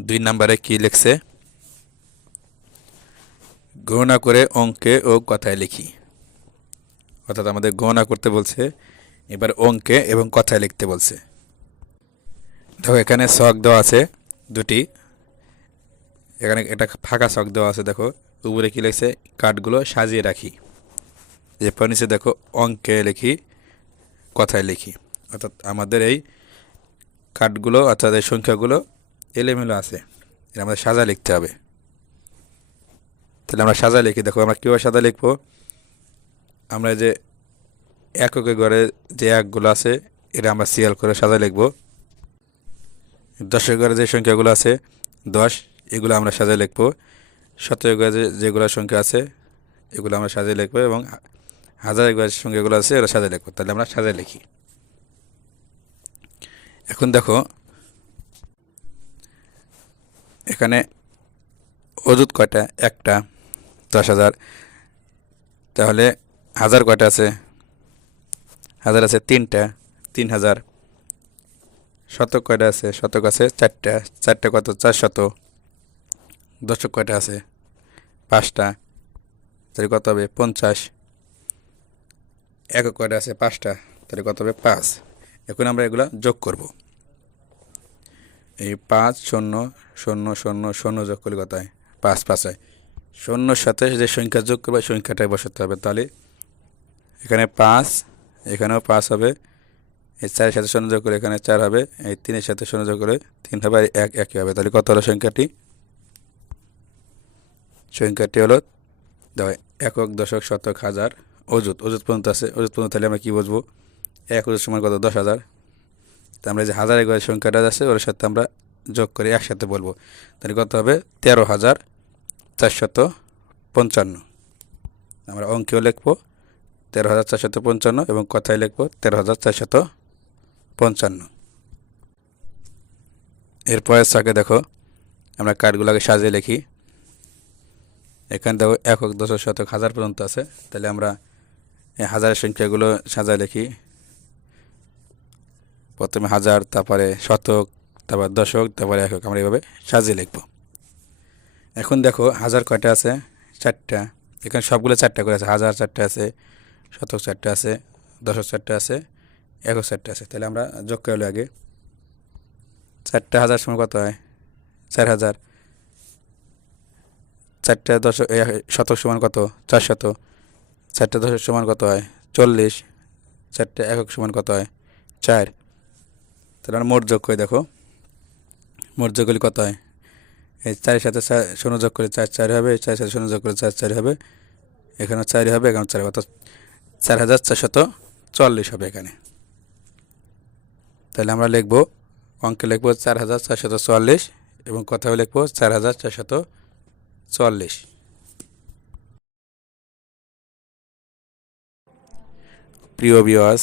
দুই নম্বরে কি লিখছে? গণনা করে অঙ্কে ও কথায় লিখি। অর্থাৎ আমাদের গণনা করতে বলছে, এবার অঙ্কে এবং কথায় লিখতে বলছে। দেখো, এখানে শখ দেওয়া আছে দুটি। এখানে এটা ফাঁকা শখ দেওয়া আছে, দেখো। উপরে কি লিখছে? কাঠগুলো সাজিয়ে রাখি। এরপর নিচে দেখো, অঙ্কে লিখি, কথায় লিখি। অর্থাৎ আমাদের এই কাঠগুলো, অর্থাৎ এই সংখ্যাগুলো এলোমেলো আছে। এটা আমাদের সাজা লিখতে হবে। তাহলে আমরা সাজা লিখি। দেখো আমরা কীভাবে সাজা লিখব? আমরা যে এককে ঘরে যে একগুলো আছে, এটা আমরা সিএল করে সাজা লিখব। দশের ঘরে যে সংখ্যাগুলো আছে, দশ, এগুলো আমরা সাজা লিখব। সতেরো ঘরে যেগুলো সংখ্যা আছে, এগুলো আমরা সাজিয়ে লিখব এবং হাজার ঘরের সংখ্যাগুলো আছে এরা সাজা লিখব। তাহলে আমরা সাজা লিখি। এখন দেখো এখানে অজুত কয়টা? একটা, দশ হাজার। তাহলে হাজার কয়টা আছে? হাজার আছে তিনটা, তিন হাজার। শতক কয়টা আছে? শতক আছে চারটা। চারটা কত? চার শত দশক কয়টা আছে? পাঁচটা। তাহলে কত হবে? পঞ্চাশ। একক কয়টা আছে? পাঁচটা। তাহলে কত হবে? পাঁচ। এখন আমরা এগুলো যোগ করব। এই পাঁচ শূন্য শূন্য শূন্য শূন্য যোগ করলে কত হয়? পাঁচ পাঁচ হয়। শূন্যর সাথে যে সংখ্যা যোগ করবে সংখ্যাটাই বসাতে হবে। তাহলে এখানে পাঁচ, এখানেও পাঁচ হবে। এই চারের সাথে শূন্য যোগ করে এখানে চার হবে। এই তিনের সাথে শূন্য যোগ করে তিন হবে, আর এক, একই হবে। তাহলে কত হলো সংখ্যাটি? সংখ্যাটি হলো, দেখো, একক, দশক, শতক, হাজার অজুত অজুত পর্যন্ত আছে। অজুত পর্যন্ত তাহলে আমরা কী বুঝব? এক অজুত সমান কত? দশ হাজার। তা আমরা যে হাজার এগারো সংখ্যাটা আছে, ওর সাথে আমরা যোগ করে একসাথে বলব। তাহলে কত হবে? তেরো হাজার চারশত পঞ্চান্ন। আমরা অঙ্কেও লিখব, তেরো হাজার চারশত পঞ্চান্ন এবং কথায় লিখব, তেরো হাজার চারশত পঞ্চান্ন। এরপরের সাকে দেখো, আমরা কার্ডগুলোকে সাজিয়ে লিখি। এখানে দেখো একক দশক শতক হাজার পর্যন্ত আছে। তাহলে আমরা হাজারের সংখ্যাগুলো সাজায় লিখি। প্রথমে হাজার, তারপরে শতক, তারপর দশক, তারপরে একক। আমরা এইভাবে সাজিয়ে লিখব। এখন দেখো, হাজার কয়টা আছে? চারটা। এখানে সবগুলো চারটা করে আছে। হাজার চারটা আছে, শতক চারটা আছে, দশক চারটা আছে, একক চারটা আছে। তাহলে আমরা যোগ করে হলো আগে। চারটা হাজার সময় কত হয়? চার হাজার। চারটা দশক শতক সমান কত? চার শত চারটা দশক সমান কত হয়? চল্লিশ। চারটা একক সমান কত হয়? চার। তাহলে মোট যোগ করে দেখো। মোট যোগ করলে কত হয়? এই চারের সাথে চার শূন্য যোগ করে চার চার হবে, চারের সাথে শূন্য যোগ করে চার চার হবে, এখানেও চারই হবে এখানে চার অর্থাৎ চার হাজার চারশত চল্লিশ হবে এখানে। তাহলে আমরা লিখব, অঙ্কে লিখব চার হাজার চারশত চুয়াল্লিশ এবং কথাও লিখব চার হাজার চারশত চুয়াল্লিশ প্রিয় বিওয়াস